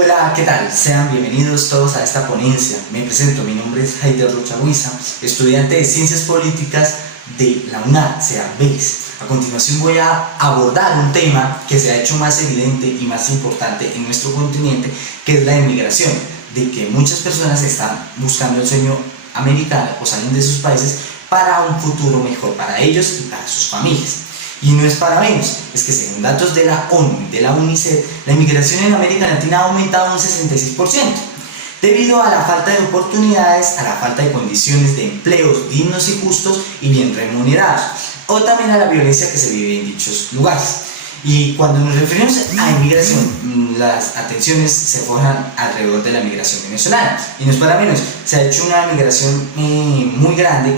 Hola, ¿qué tal? Sean bienvenidos todos a esta ponencia. Me presento, mi nombre es Haider Rocha Huiza, estudiante de Ciencias Políticas de la UNAD, BEIS. A continuación voy a abordar un tema que se ha hecho más evidente y más importante en nuestro continente, que es la inmigración, de que muchas personas están buscando el sueño americano o salen de sus países para un futuro mejor para ellos y para sus familias. Y no es para menos, es que según datos de la ONU y de la UNICEF, la inmigración en América Latina ha aumentado un 66%, debido a la falta de oportunidades, a la falta de condiciones de empleos dignos y justos y bien remunerados, o también a la violencia que se vive en dichos lugares. Y cuando nos referimos a inmigración, las atenciones se forjan alrededor de la migración venezolana, y no es para menos, se ha hecho una migración muy grande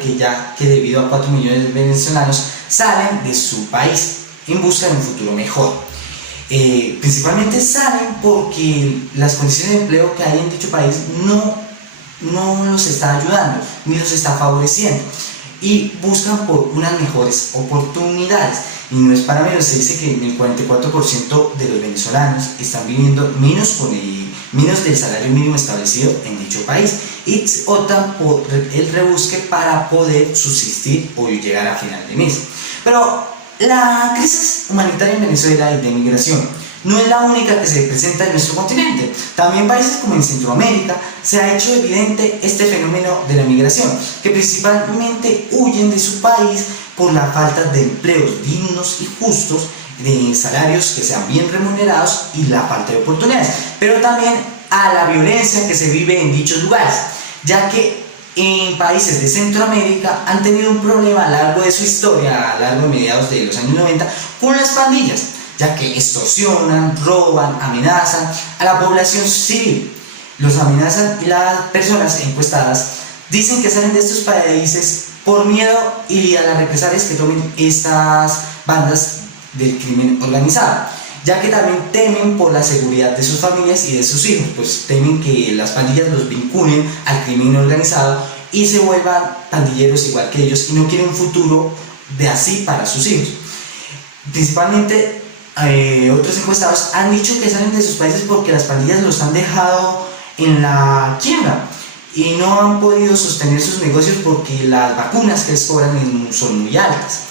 que debido a 4 millones de venezolanos salen de su país en busca de un futuro mejor. Principalmente salen porque las condiciones de empleo que hay en dicho país no los está ayudando ni los está favoreciendo, y buscan por unas mejores oportunidades. Y no es para menos, se dice que el 44% de los venezolanos están viviendo menos del salario mínimo establecido en dicho país y optan por el rebusque para poder subsistir o llegar a final de mes. Pero la crisis humanitaria en Venezuela y de migración no es la única que se presenta en nuestro continente. También en países como en Centroamérica se ha hecho evidente este fenómeno de la migración, que principalmente huyen de su país por la falta de empleos dignos y justos, de salarios que sean bien remunerados y la falta de oportunidades, pero también a la violencia que se vive en dichos lugares, ya que en países de Centroamérica han tenido un problema a lo largo de su historia, a lo largo de mediados de los años 90, con las pandillas, ya que extorsionan, roban, amenazan a la población civil. Los amenazan y las personas encuestadas dicen que salen de estos países por miedo y a las represalias que tomen estas bandas del crimen organizado, ya que también temen por la seguridad de sus familias y de sus hijos, pues temen que las pandillas los vinculen al crimen organizado y se vuelvan pandilleros igual que ellos y no quieren un futuro de así para sus hijos. Principalmente otros encuestados han dicho que salen de sus países porque las pandillas los han dejado en la quiebra y no han podido sostener sus negocios porque las vacunas que les cobran son muy altas.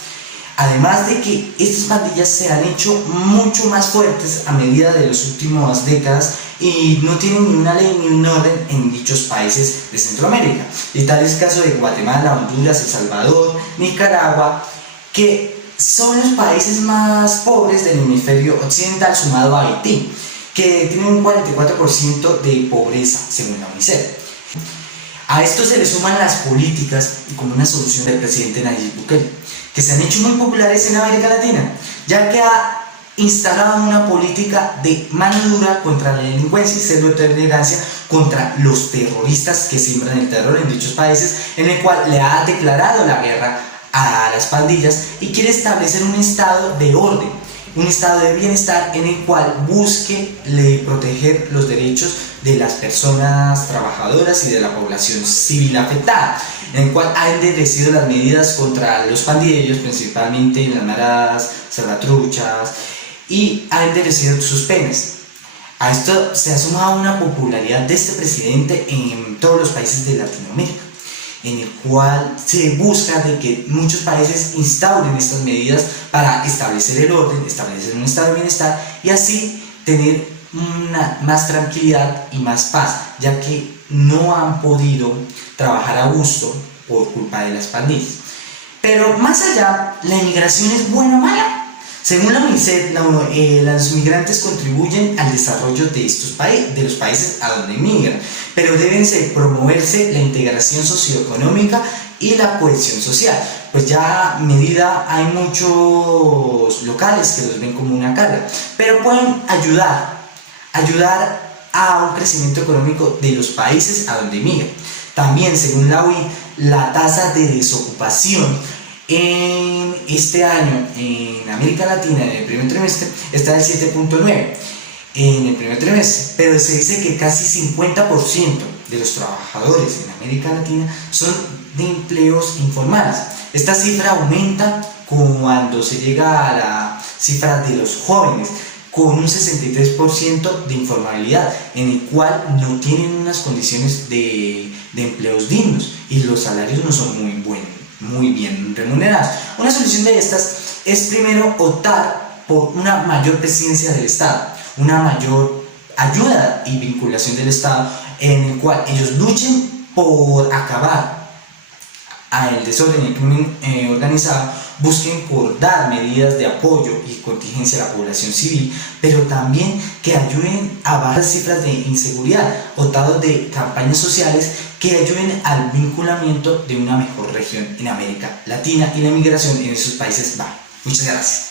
Además de que estas pandillas se han hecho mucho más fuertes a medida de las últimas décadas y no tienen ni una ley ni un orden en dichos países de Centroamérica. Y tal es el caso de Guatemala, Honduras, El Salvador, Nicaragua, que son los países más pobres del hemisferio occidental, sumado a Haití, que tiene un 44% de pobreza según la UNICEF. A esto se le suman las políticas como una solución del presidente Nayib Bukele, que se han hecho muy populares en América Latina, ya que ha instalado una política de mano dura contra la delincuencia y cero tolerancia contra los terroristas que siembran el terror en dichos países, en el cual le ha declarado la guerra a las pandillas y quiere establecer un estado de orden, un estado de bienestar en el cual busque proteger los derechos de las personas trabajadoras y de la población civil afectada, en el cual ha endurecido las medidas contra los pandilleros, principalmente las maras salvatruchas, y ha endurecido sus penas. A esto se ha sumado una popularidad de este presidente en todos los países de Latinoamérica, en el cual se busca de que muchos países instauren estas medidas para establecer el orden, establecer un estado de bienestar y así tener más tranquilidad y más paz, ya que no han podido trabajar a gusto por culpa de las pandillas. Pero más allá, ¿la inmigración es buena o mala? Según la UNICEF, los migrantes contribuyen al desarrollo de los países a donde migran, pero deben promoverse la integración socioeconómica y la cohesión social, pues ya a medida hay muchos locales que los ven como una carga, pero pueden ayudar a un crecimiento económico de los países a donde migran. También, según la OIT, la tasa de desocupación en este año en América Latina en el primer trimestre está del 7.9 en el primer trimestre, pero se dice que casi 50% de los trabajadores en América Latina son de empleos informales. Esta cifra aumenta cuando se llega a la cifra de los jóvenes, con un 63% de informabilidad, en el cual no tienen unas condiciones de empleos dignos y los salarios no son muy bien remunerados. Una solución de estas es primero optar por una mayor presencia del Estado, una mayor ayuda y vinculación del Estado, en el cual ellos luchen por acabar al desorden y el crimen organizado, busquen por dar medidas de apoyo y contingencia a la población civil, pero también que ayuden a bajar las cifras de inseguridad, dotados de campañas sociales que ayuden al vinculamiento de una mejor región en América Latina y la inmigración en esos países va. Muchas gracias.